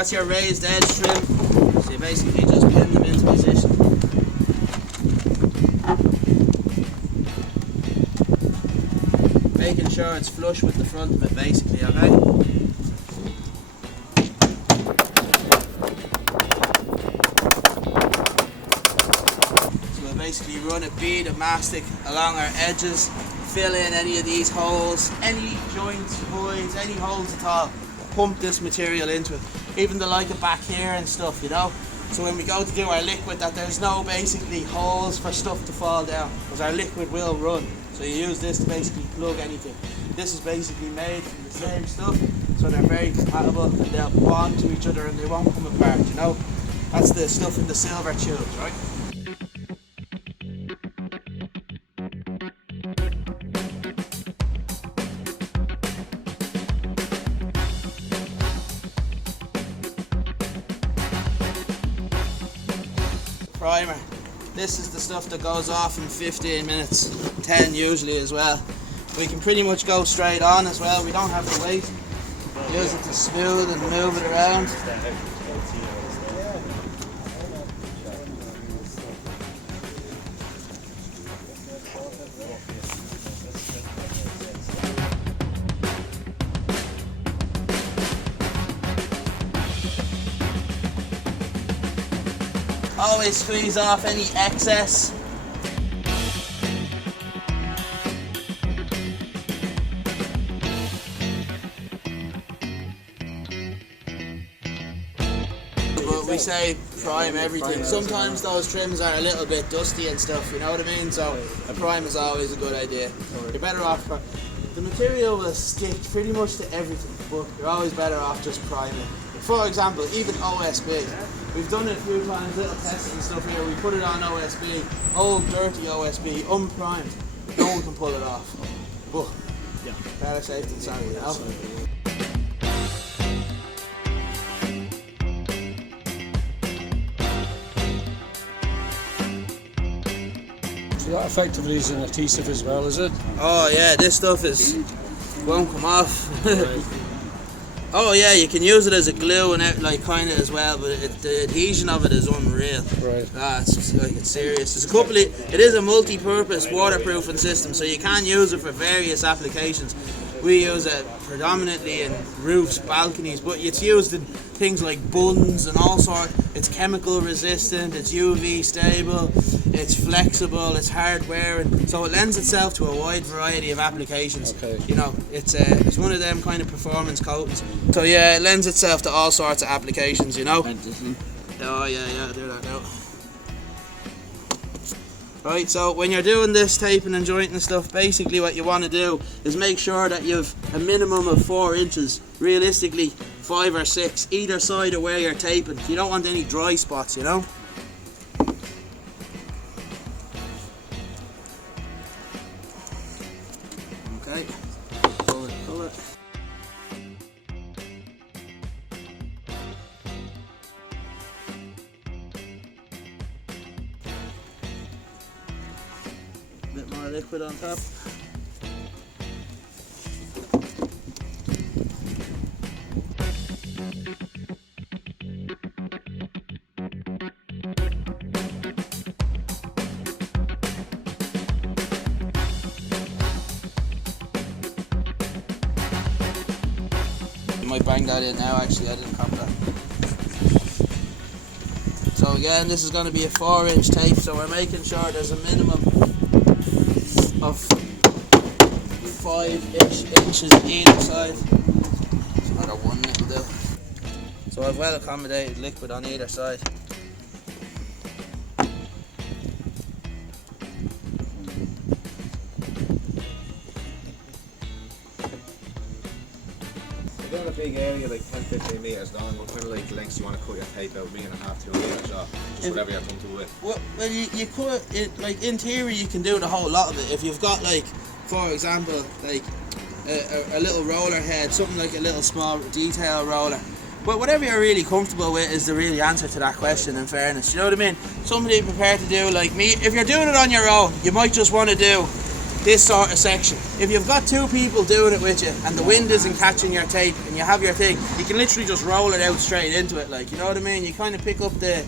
That's your raised edge trim. So you basically just pin them into position. Making sure it's flush with the front of it basically, okay? So we'll basically run a bead of mastic along our edges, fill in any of these holes, any joints, voids, any holes at all. Pump this material into it. Even the like of back here and stuff, you know? So when we go to do our liquid, that there's no basically holes for stuff to fall down, because our liquid will run. So you use this to basically plug anything. This is basically made from the same stuff, so they're very compatible and they'll bond to each other and they won't come apart, you know? That's the stuff in the silver tubes, right? Primer. This is the stuff that goes off in 15 minutes, 10 usually as well. We can pretty much go straight on as well, we don't have to wait. Use it to smooth and move it around. Always squeeze off any excess. But we say prime everything. Sometimes those trims are a little bit dusty and stuff, you know what I mean? So a prime is always a good idea. You're better off. The material will stick pretty much to everything, but you're always better off just priming. For example, even OSB. We've done it a few times, little tests and stuff here. We put it on OSB, old dirty OSB, unprimed. No one can pull it off. But yeah, better safe than sorry, you know. So that effectively is an adhesive as well, is it? Oh yeah, this stuff won't come off. Right. Oh yeah, you can use it as a glue and like kind of as well, but the adhesion of it is unreal. Right. It's serious. There's a couple of, it is a multi-purpose waterproofing system, so you can use it for various applications. We use it predominantly in roofs, balconies, but it's used in things like bunds and all sorts. It's chemical resistant, it's UV stable, it's flexible, it's hard wearing, so it lends itself to a wide variety of applications. Okay. You know, it's one of them kind of performance coatings. So yeah, it lends itself to all sorts of applications, you know. Oh yeah, I'll do that now. Right, so when you're doing this taping and jointing and stuff, basically what you want to do is make sure that you've a minimum of 4 inches, realistically 5 or 6, either side of where you're taping. You don't want any dry spots, you know. Okay, pull it. Bit more liquid on top. You might bang that in now, actually, I didn't copy that. So again, this is going to be a 4-inch tape, so we're making sure there's a minimum of 5-ish inches either side. It's another one it'll do. So I've well accommodated liquid on either side. If you're in a big area like 10-15 metres long, what kind of like lengths do you want to cut your tape out? 1.5 to 2 metres, or just whatever you're comfortable with? Well, you could, like in theory you can do the whole lot of it. If you've got like, for example, like a little roller head, something like a little small detail roller. But whatever you're really comfortable with is the real answer to that question, in fairness. You know what I mean? Somebody prepared to do like me, if you're doing it on your own, you might just want to do this sort of section. If you've got two people doing it with you and the wind isn't catching your tape and you have your thing, you can literally just roll it out straight into it, like, you know what I mean? You kind of pick up the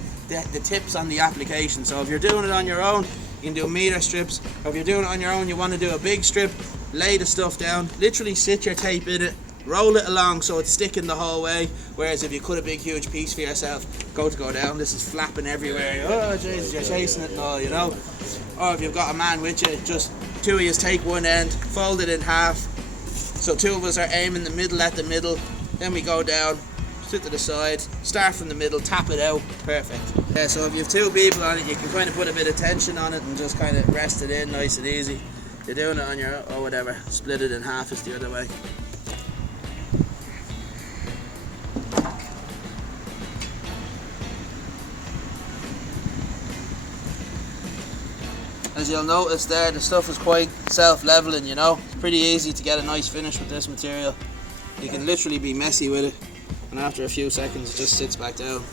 tips on the application. So if you're doing it on your own, you can do meter strips, or if you're doing it on your own, you want to do a big strip, lay the stuff down, literally sit your tape in it, roll it along so it's sticking the whole way. Whereas if you cut a big huge piece for yourself, go down, this is flapping everywhere. Oh Jesus, you're chasing it and all, you know. Or if you've got a man with you, just two of you take one end, fold it in half, so two of us are aiming the middle at the middle, then we go down, sit to the side, start from the middle, tap it out, perfect. Yeah, so if you have two people on it, you can kind of put a bit of tension on it and just kind of rest it in nice and easy. You're doing it on your own, or whatever, split it in half is the other way. As you'll notice there, the stuff is quite self-leveling, you know. It's pretty easy to get a nice finish with this material. You can literally be messy with it, and after a few seconds it just sits back down.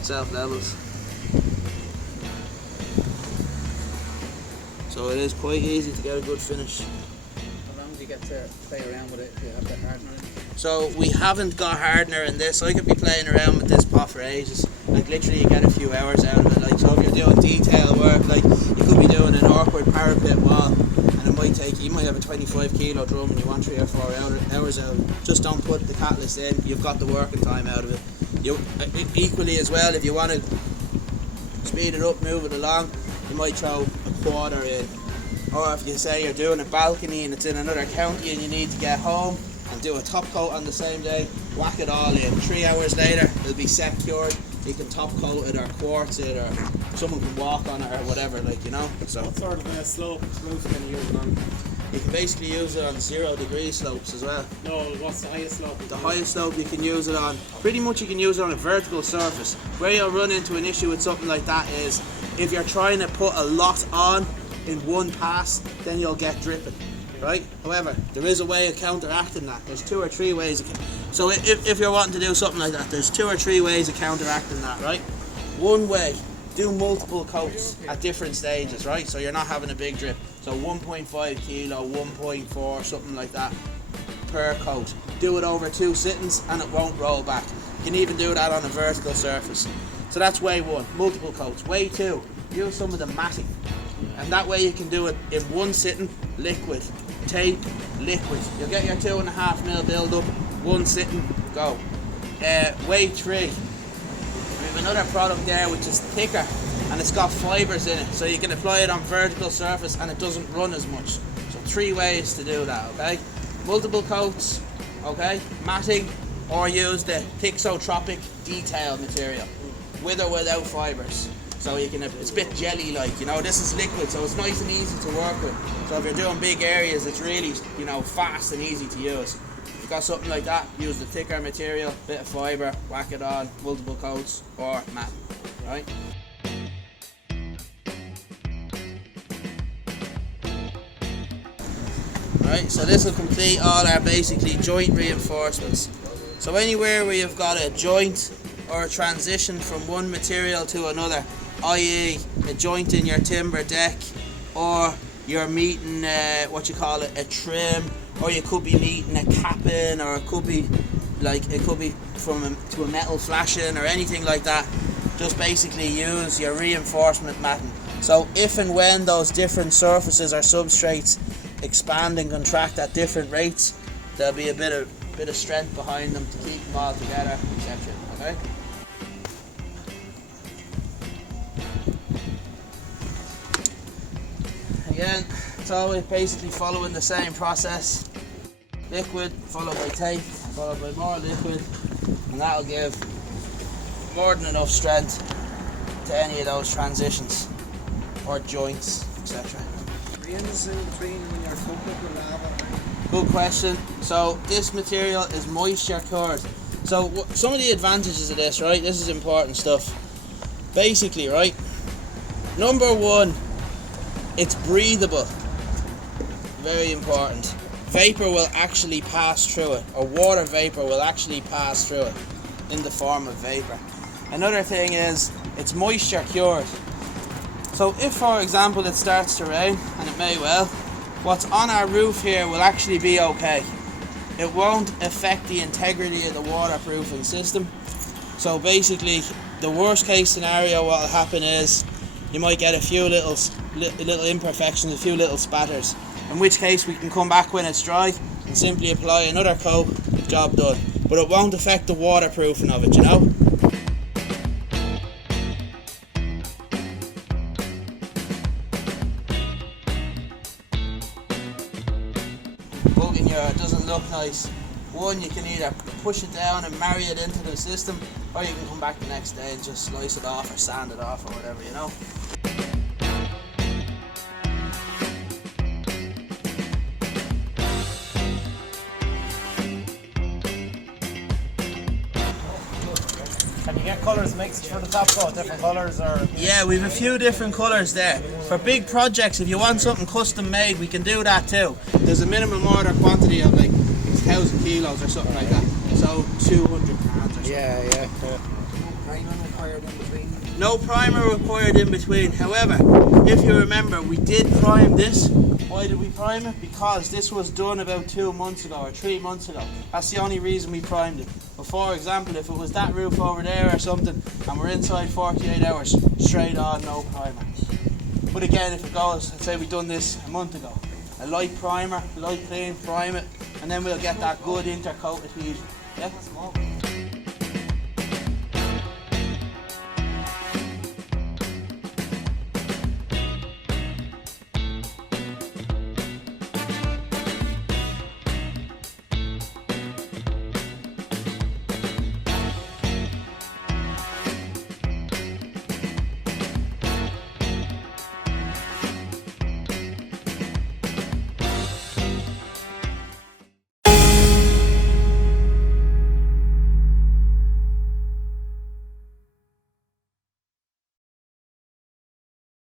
Self-levels. So it is quite easy to get a good finish. How long do you get to play around with it if you have the hardener in? So we haven't got hardener in this. I could be playing around with this pot for ages. Like literally you get a few hours out of it. Like, so if you're doing detail work, like you could be doing an awkward parapet wall and it might take, you might have a 25 kilo drum and you want 3 or 4 hours out of it. Just don't put the catalyst in, you've got the working time out of it. You equally as well, if you want to speed it up, move it along, you might throw a quarter in. Or if you say you're doing a balcony and it's in another county and you need to get home and do a top coat on the same day, whack it all in. 3 hours later it'll be set cured. You can top coat it or quartz it, or someone can walk on it or whatever, like, you know. So what sort of slope roof can you use it on? you can basically use it on 0 degree slopes as well. No, what's the highest slope? The highest slope you can use it on, pretty much you can use it on a vertical surface. Where you'll run into an issue with something like that is if you're trying to put a lot on in one pass, then you'll get dripping, right? However, there is a way of counteracting that. There's 2 or 3 ways. So if you're wanting to do something like that, there's 2 or 3 ways of counteracting that, right? One way, do multiple coats at different stages, right? So you're not having a big drip. So 1.5 kilo, 1.4, something like that per coat. Do it over 2 sittings and it won't roll back. You can even do that on a vertical surface. So that's way 1, multiple coats. Way 2, use some of the matting. And that way you can do it in 1 sitting, liquid, tape, liquid. You'll get your 2.5 mil build up, 1 sitting, go. Way 3, we have another product there which is thicker and it's got fibres in it, so you can apply it on vertical surface and it doesn't run as much. So 3 ways to do that, okay? Multiple coats, okay? Matting, or use the Thixotropic detail material, with or without fibres. So you can, it's a bit jelly-like, you know. This is liquid, so it's nice and easy to work with. So if you're doing big areas, it's really, you know, fast and easy to use. If you've got something like that, use the thicker material, bit of fibre, whack it on, multiple coats, or mat, right? Right, so this will complete all our basically joint reinforcements. So anywhere where you've got a joint or a transition from one material to another, i.e. a joint in your timber deck, or you're meeting a trim, or you could be meeting a capping, or it could be to a metal flashing or anything like that. Just basically use your reinforcement matting. So if and when those different surfaces or substrates expand and contract at different rates, there'll be a bit of strength behind them to keep them all together, etc. Okay? Again, it's always basically following the same process. Liquid followed by tape, followed by more liquid, and that'll give more than enough strength to any of those transitions or joints, etc. Good question. So this material is moisture cured. So some of the advantages of this, right? This is important stuff. Basically, right? Number 1, it's breathable. Very important. Vapor will actually pass through it, or water vapor will actually pass through it in the form of vapor. Another thing is it's moisture cured. So if, for example, it starts to rain, and it may well, what's on our roof here will actually be okay. It won't affect the integrity of the waterproofing system. So basically, the worst case scenario what will happen is you might get a few little imperfections, a few little spatters, in which case we can come back when it's dry and simply apply another coat, job done. But it won't affect the waterproofing of it, you know. Bugging here, it doesn't look nice. One, you can either push it down and marry it into the system, or you can come back the next day and just slice it off or sand it off or whatever, you know. Can you get colours mixed for the top coat? Different colours or? Yeah, we've a few different colours there. For big projects, if you want something custom made, we can do that too. There's a minimum order quantity of like 1,000 kilos or something like that. So 200 pounds or something. Yeah. Primer required in between. No primer required in between. However, if you remember, we did prime this. Why did we prime it? Because this was done about 2 months ago or 3 months ago. That's the only reason we primed it. But for example, if it was that roof over there or something and we're inside 48 hours, straight on, no primer. But again, if it goes, let's say we done this a month ago, a light primer, light clean, prime it, and then we'll get that good intercoat adhesion. Yeah?